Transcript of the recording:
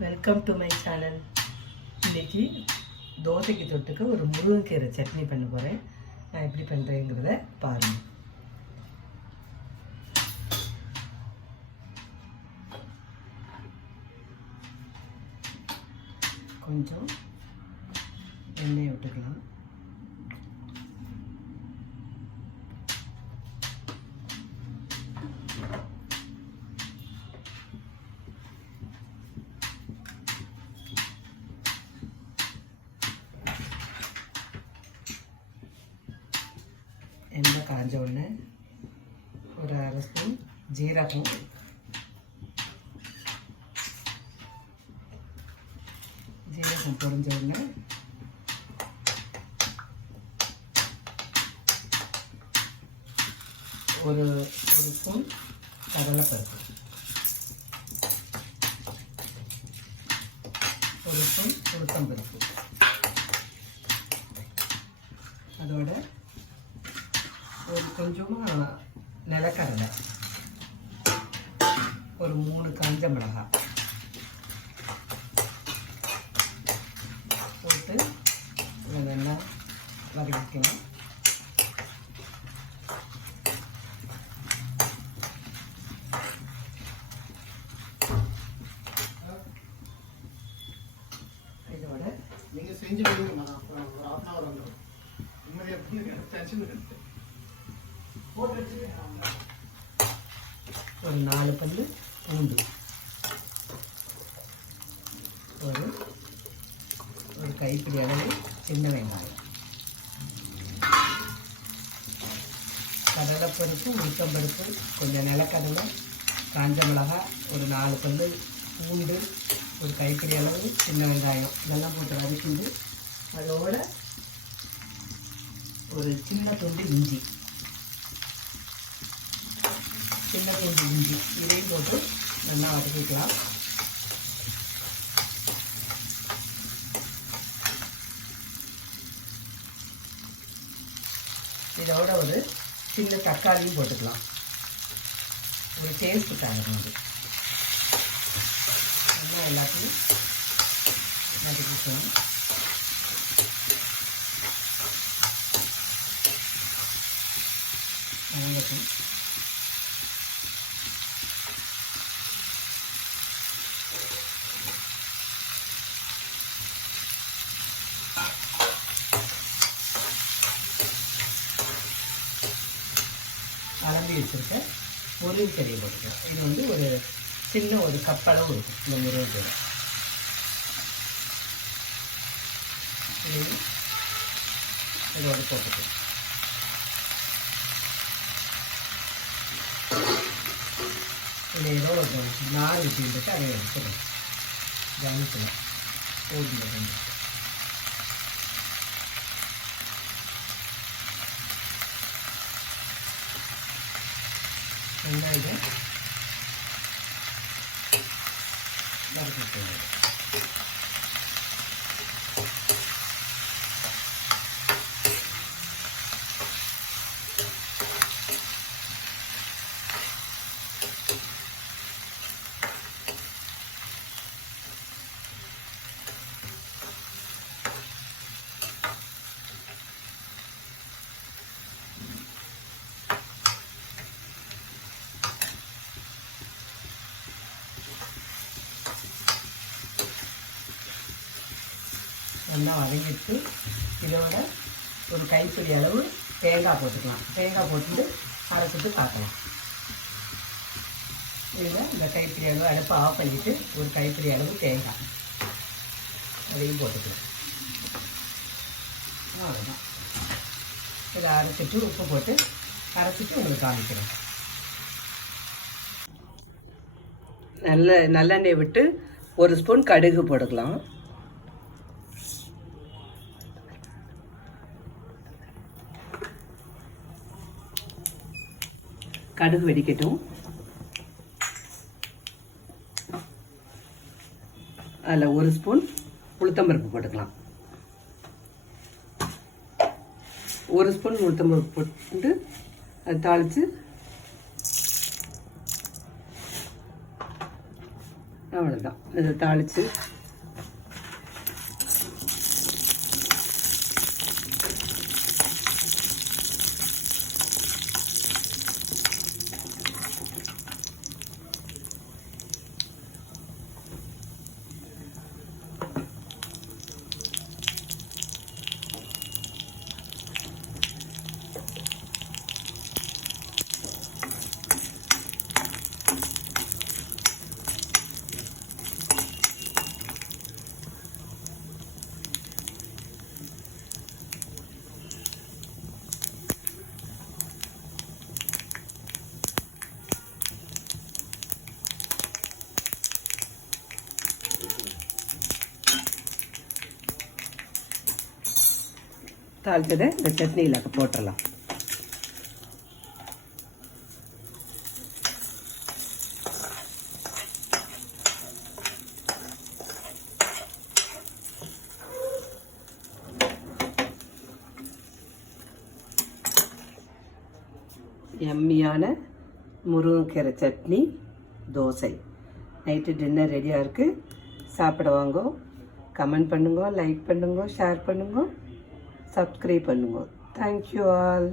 Welcome to my channel. இன்றைக்கி தோசைக்கு தொட்டுக்க ஒரு முருங்கைக்கீரை சட்னி பண்ண போகிறேன். நான் எப்படி பண்ணுறேங்கிறத பாருங்கள். கொஞ்சம் எண்ணெயை விட்டுக்கலாம். எண்ணெய் காஞ்ச உடனே ஒரு அரை ஸ்பூன் ஜீரகம், பொரிஞ்ச உடனே ஒரு ஸ்பூன் கடலைப்பருப்பு, ஒரு ஸ்பூன் உளுத்தம்பருப்பு, அதோட ஒரு கொஞ்சமாக நிலக்கடலை, ஒரு 3 காஞ்ச மிளகாய் போட்டு நல்லா வதக்கிக்கலாம். இதோட நீங்கள் செஞ்சு கொடுங்க, ஒரு 1/2 hour வந்துடும். ஒரு 4 பல்லு பூண்டு, ஒரு கைப்பிடி அளவு சின்ன வெங்காயம், கடலைப்பருப்பு, உளுத்தம்பருப்பு, கொஞ்சம் நிலக்கடலை, காஞ்ச மிளகாய், ஒரு 4 பல்லு பூண்டு, ஒரு கைப்பிடி அளவு சின்ன வெங்காயம் இதெல்லாம் போட்டு வதக்கிண்டு அதோட ஒரு சின்ன துண்டு இஞ்சி இதையும் போட்டு நல்லா வதக்கிக்கலாம். இதோட ஒரு சின்ன தக்காளியும் போட்டுக்கலாம், ஒரு டேஸ்ட்டுக்காக வந்து நல்லா எல்லாத்தையும் வதக்கிக்கலாம். வதங்கட்டும். கலந்து வச்சுருக்க முருங்கைக்கீரையை போட்டுக்கலாம். இது வந்து ஒரு சின்ன ஒரு கப்பளவு இருக்கும் இந்த முருங்கைக்கீரை. இதோடு போட்டுக்கலாம். இதில் ஏதோ ஒரு நார் விட்டு அதை எடுத்துக்கலாம், கவனிக்கலாம். போட்டு கொஞ்சம் வெங்காயம் வதக்கிட்டு நல்லா வதங்கிட்டு இதோட ஒரு கைப்பிடி அளவு தேங்காய் போட்டுக்கலாம். தேங்காய் போட்டுட்டு அரைச்சிட்டு பார்க்கலாம். இதில் இந்த கைப்பிடி அளவு அடுப்பை ஆஃப் பண்ணிவிட்டு ஒரு கைப்பிடி அளவு தேங்காய் அதையும் போட்டுக்கலாம். அவ்வளோதான். இதை அரைச்சிட்டு உப்பு போட்டு அரைச்சிட்டு உங்களுக்கு காமிக்கிறேன். நல்லெண்ணெய் விட்டு ஒரு ஸ்பூன் கடுகு போட்டுக்கலாம். கடுகு வெடிக்கட்டும். அதில் ஒரு ஸ்பூன் உளுத்தம்பருப்பு போட்டுக்கலாம். ஒரு ஸ்பூன் உளுத்தம்பருப்பு போட்டு அதை தாளித்து அவ்வளோதான். இதை தாளித்து தாளிச்சதை இந்த சட்னியில் போட்டுடலாம். எம்மியான முருங்கைக்கீரை சட்னி, தோசை. நைட்டு டின்னர் ரெடியாக இருக்குது. சாப்பிட வாங்கோ. கமெண்ட் பண்ணுங்க, லைக் பண்ணுங்க, ஷேர் பண்ணுங்க, சப்ஸ்கிரைப் பண்ணுங்க. Thank you all.